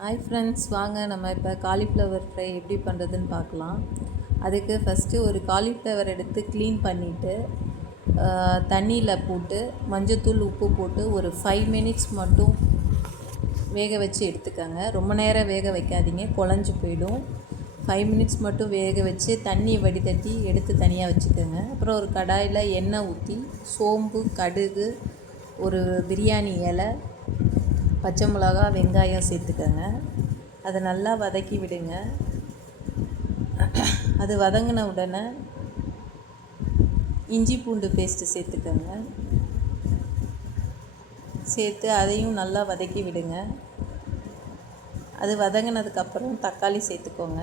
Hi friends வாங்க நம்ம இப்போ காலிஃப்ளவர் ஃப்ரை எப்படி பண்ணுறதுன்னு பார்க்கலாம். அதுக்கு ஃபஸ்ட்டு ஒரு காலிஃப்ளவர் எடுத்து க்ளீன் பண்ணிவிட்டு தண்ணியில் போட்டு மஞ்சத்தூள் உப்பு போட்டு ஒரு ஃபைவ் மினிட்ஸ் மட்டும் வேக வச்சு எடுத்துக்கோங்க. ரொம்ப நேரம் வேக வைக்காதீங்க குழஞ்சி போயிடும். ஃபைவ் மினிட்ஸ் மட்டும் வேக வச்சு தண்ணியை வடிதட்டி எடுத்து தனியாக வச்சுக்கோங்க. அப்புறம் ஒரு கடாயில் எண்ணெய் ஊற்றி சோம்பு கடுகு ஒரு பிரியாணி இலை பச்சை மிளகா வெங்காயம் சேர்த்துக்கோங்க. அதை நல்லா வதக்கி விடுங்க. அது வதங்கின உடனே இஞ்சி பூண்டு பேஸ்ட்டு சேர்த்துக்கோங்க. சேர்த்து அதையும் நல்லா வதக்கி விடுங்க. அது வதங்கினதுக்கப்புறம் தக்காளி சேர்த்துக்கோங்க.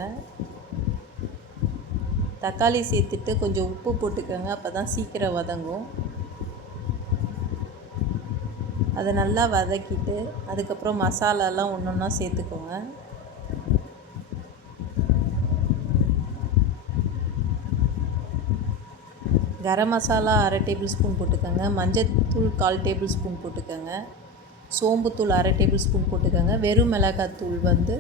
தக்காளி சேர்த்துட்டு கொஞ்சம் உப்பு போட்டுக்கோங்க அப்போ தான் சீக்கிரம் வதங்கும். அதை நல்லா வதக்கிட்டு அதுக்கப்புறம் மசாலாலாம் ஒன்று ஒன்றா சேர்த்துக்கோங்க. கரம் மசாலா அரை டேபிள் ஸ்பூன் போட்டுக்கோங்க. மஞ்சத்தூள் கால் டேபிள் ஸ்பூன் போட்டுக்கோங்க. சோம்புத்தூள் அரை டேபிள் ஸ்பூன் போட்டுக்கோங்க. வெறும் மிளகாத்தூள் வந்து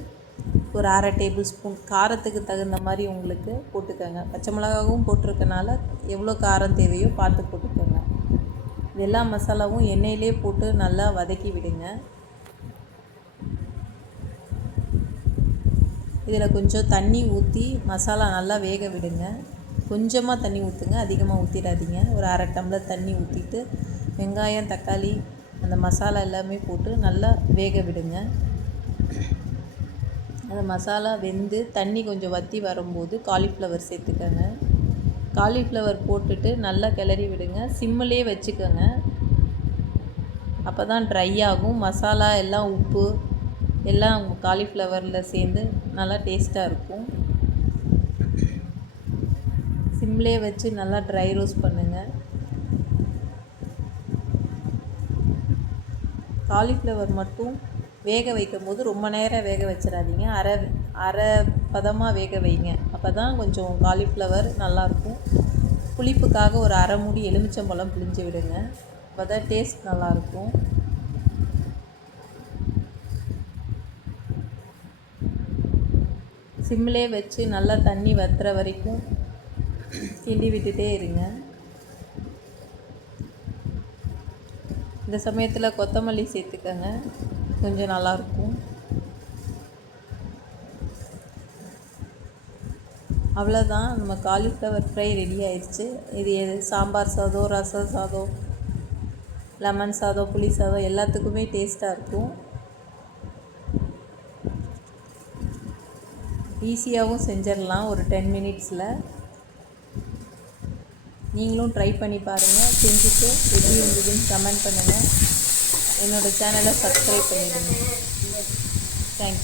ஒரு அரை டேபிள் ஸ்பூன். காரத்துக்கு தகுந்த மாதிரி உங்களுக்கு போட்டுக்கோங்க. பச்சை மிளகாவும் போட்டிருக்கனால எவ்வளோ காரம் தேவையோ பார்த்து போட்டுக்கோங்க. எல்லா மசாலாவும் எண்ணெயிலே போட்டு நல்லா வதக்கி விடுங்க. இதில் கொஞ்சம் தண்ணி ஊற்றி மசாலா நல்லா வேக விடுங்க. கொஞ்சமாக தண்ணி ஊற்றுங்க அதிகமாக ஊற்றிடாதீங்க ஒரு அரை டம்ளர் தண்ணி ஊற்றிட்டு வெங்காயம் தக்காளி அந்த மசாலா எல்லாமே போட்டு நல்லா வேக விடுங்க. அந்த மசாலா வெந்து தண்ணி கொஞ்சம் வற்றி வரும்போது காலிஃப்ளவர் சேர்த்துக்கோங்க. காலிஃப்ளவர் போட்டுட்டு நல்லா கிளறி விடுங்க. சிம்மிலே வச்சுக்கோங்க. அப்போ தான் ட்ரை ஆகும். மசாலா எல்லாம் உப்பு எல்லாம் காலிஃப்ளவரில் சேர்ந்து நல்லா டேஸ்ட்டாக இருக்கும். சிம்லே வச்சு நல்லா ட்ரை ரோஸ்ட் பண்ணுங்கள் காலிஃப்ளவர் மட்டும் வேக வைக்கும் போது ரொம்ப நேரம் வேக வச்சிடாதீங்க. அரை அரை பதமாக வேக வைங்க. அப்போ தான் கொஞ்சம் காலிஃப்ளவர் நல்லாயிருக்கும் புளிப்புக்காக ஒரு அரை மூடி எலுமிச்சம்பழம் பிழிஞ்சு விடுங்க. அப்போ தான் டேஸ்ட் நல்லாயிருக்கும் சிம்மிலே வச்சு நல்லா தண்ணி வத்துற வரைக்கும் கிண்டி விட்டுட்டே இருங்க. இந்த சமயத்தில் கொத்தமல்லி சேர்த்துக்கங்க. கொஞ்சம் நல்லாயிருக்கும் அவ்வளோதான் நம்ம காலிஃப்ளவர் ஃப்ரை ரெடி ஆயிடுச்சு இது எது? சாம்பார் சாதம் ரசம் சாதம் லெமன் சாதம் புளி சாதம் எல்லாத்துக்குமே டேஸ்ட்டாக இருக்கும். ஈஸியாகவும் செஞ்சிடலாம் ஒரு டென் மினிட்ஸில் நீங்களும் ட்ரை பண்ணி பாருங்கள் செஞ்சுட்டு எப்படி இருந்ததுன்னு கமெண்ட் பண்ணுங்கள் என்னோடய சேனலை சப்ஸ்கிரைப் பண்ணிடுங்க. தேங்க்யூ